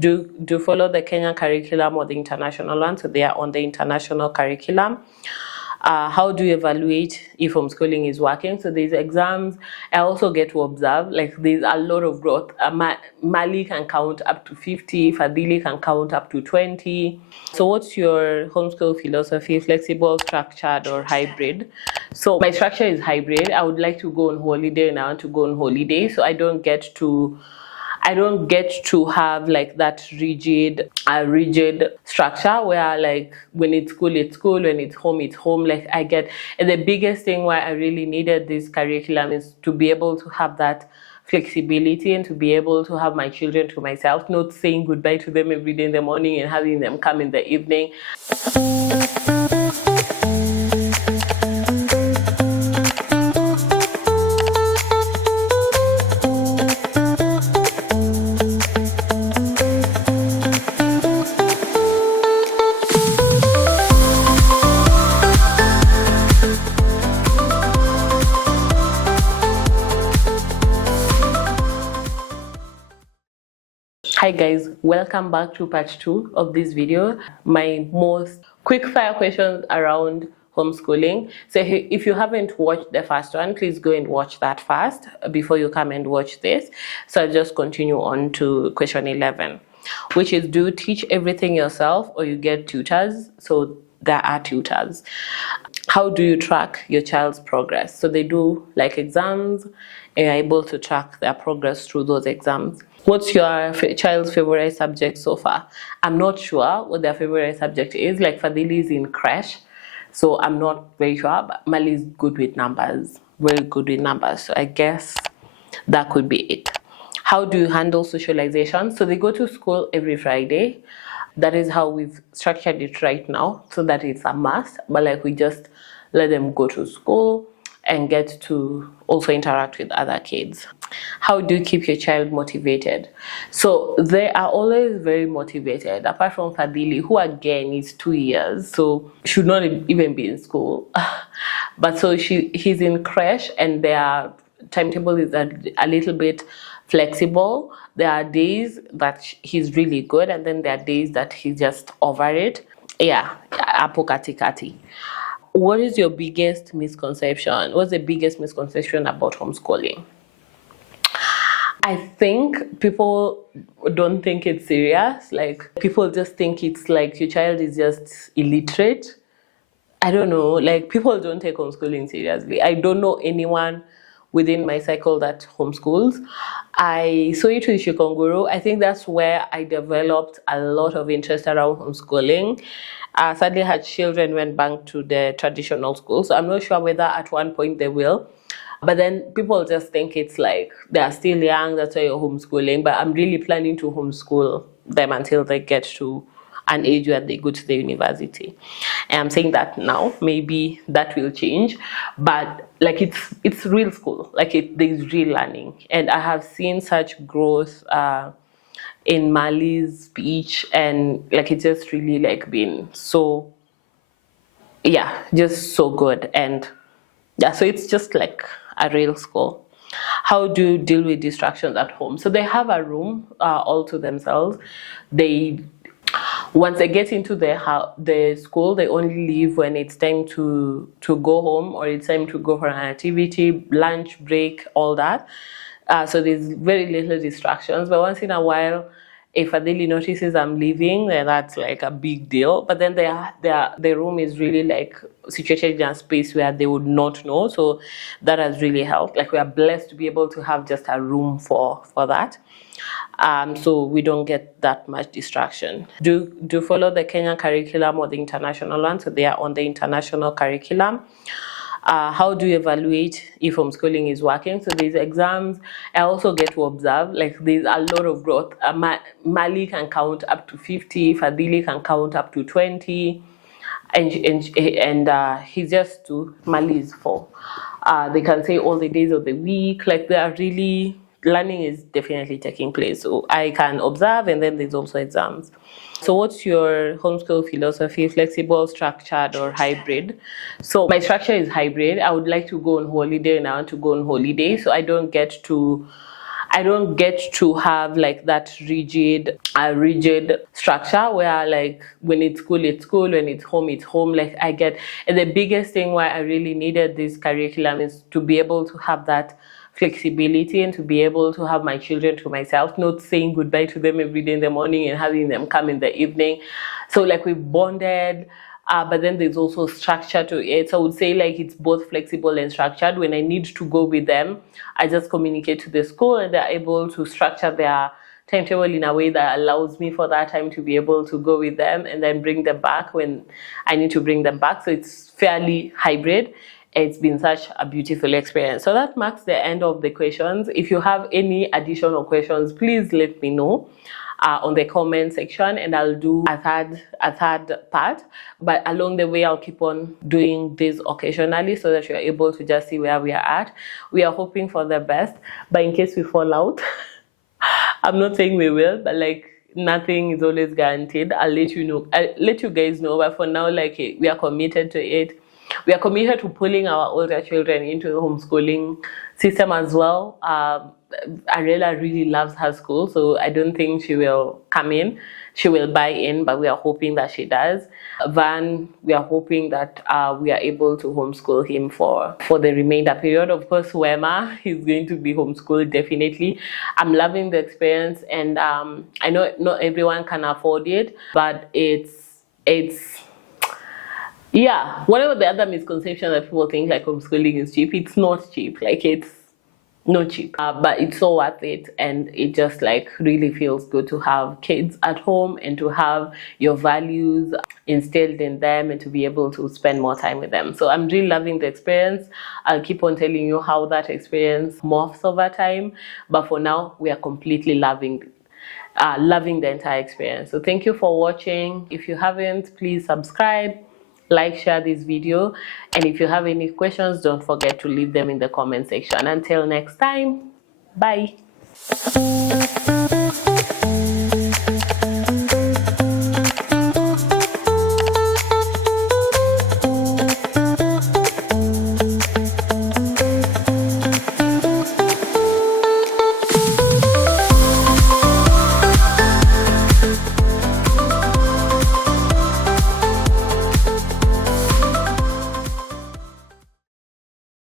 do follow the Kenyan curriculum or the international one, so they are on the international curriculum. How do you evaluate if homeschooling is working? So there's exams. I also get to observe, like there's a lot of growth. Mali can count up to 50, Fadili can count up to 20. So what's your homeschool philosophy, flexible, structured, or hybrid? So my structure is hybrid. I would like to go on holiday and I want to go on holiday, so I don't get to have like that rigid structure where like when it's school, when it's home. Like I get, and the biggest thing why I really needed this curriculum is to be able to have that flexibility and to be able to have my children to myself, not saying goodbye to them every day in the morning and having them come in the evening. Hi guys, welcome back to part 2 of this video. My most quick fire questions around homeschooling. So if you haven't watched the first one, please go and watch that first before you come and watch this. So I'll just continue on to question 11, which is, do you teach everything yourself or you get tutors? So there are tutors. How do you track your child's progress? So they do like exams and you're able to track their progress through those exams. What's your child's favorite subject so far? I'm not sure what their favorite subject is. Like Fadili is in crash, so I'm not very sure, but Mali is good with numbers, very good with numbers. So I guess that could be it. How do you handle socialization? So they go to school every Friday. That is how we've structured it right now, so that it's a must, but like we just let them go to school and get to also interact with other kids. How do you keep your child motivated? So they are always very motivated, apart from Fadili, who again is 2 years, so should not even be in school. But so he's in creche and their timetable is a little bit flexible. There are days that he's really good and then there are days that he's just over it. Yeah, apo katikati. What is your biggest misconception? What's the biggest misconception about homeschooling? I think people don't think it's serious. Like people just think it's like your child is just illiterate. I don't know. Like people don't take homeschooling seriously. I don't know anyone within my cycle that homeschools. I saw it with Shikonguru. I think that's where I developed a lot of interest around homeschooling. Sadly, her children went back to the traditional school, so I'm not sure whether at one point they will. But then people just think it's like they're still young, that's why you're homeschooling. But I'm really planning to homeschool them until they get to an age where they go to the university. And I'm saying that now, maybe that will change. But like it's real school, like there's real learning. And I have seen such growth in Mali's speech, and like it's just really like been so, yeah, just so good. And yeah, so it's just like a real school. How do you deal with distractions at home? So they have a room all to themselves. Once they get into the school, they only leave when it's time to go home or it's time to go for an activity, lunch break, all that. So there's very little distractions. But once in a while, if Adeli notices I'm leaving, then that's like a big deal. But then the room is really like situated in a space where they would not know. So that has really helped. Like we are blessed to be able to have just a room for that. So we don't get that much distraction. Do follow the Kenyan curriculum or the international one, so they are on the international curriculum. How do you evaluate if homeschooling is working? So there's exams. I also get to observe, like there's a lot of growth. Mali can count up to 50, Fadili can count up to 20, and he's just 2, Mali is 4. They can say all the days of the week, like they are really, learning is definitely taking place. So I can observe, and then there's also exams. So what's your homeschool philosophy, flexible, structured, or hybrid? So my structure is hybrid. I would like to go on holiday and I want to go on holiday, so I don't get to I don't get to have like that rigid structure where like when it's school, when it's home. Like I get, and the biggest thing why I really needed this curriculum is to be able to have that flexibility and to be able to have my children to myself, not saying goodbye to them every day in the morning and having them come in the evening. So like we bonded. But then there's also structure to it. So I would say like it's both flexible and structured. When I need to go with them, I just communicate to the school and they're able to structure their timetable in a way that allows me for that time to be able to go with them and then bring them back when I need to bring them back. So it's fairly hybrid. It's been such a beautiful experience. So that marks the end of the questions. If you have any additional questions, please let me know on the comment section, and I'll do a third part. But along the way, I'll keep on doing this occasionally so that you're able to just see where we are at. We are hoping for the best, but in case we fall out, I'm not saying we will, but like nothing is always guaranteed. I'll let you guys know. But for now, like we are committed to it. We are committed to pulling our older children into the homeschooling system as well. Ariella really loves her school, so I don't think she will come in. She will buy in, but we are hoping that she does. Van, we are hoping that we are able to homeschool him for the remainder period. Of course, Wema is going to be homeschooled definitely. I'm loving the experience, and I know not everyone can afford it, but it's yeah, whatever the other misconception that people think like homeschooling is cheap, it's not cheap. Like it's not cheap, but it's so worth it, and it just like really feels good to have kids at home and to have your values instilled in them and to be able to spend more time with them. So I'm really loving the experience. I'll keep on telling you how that experience morphs over time, but for now we are completely loving the entire experience. So thank you for watching. If you haven't, please subscribe, like, share this video, and if you have any questions, don't forget to leave them in the comment section. Until next time, bye.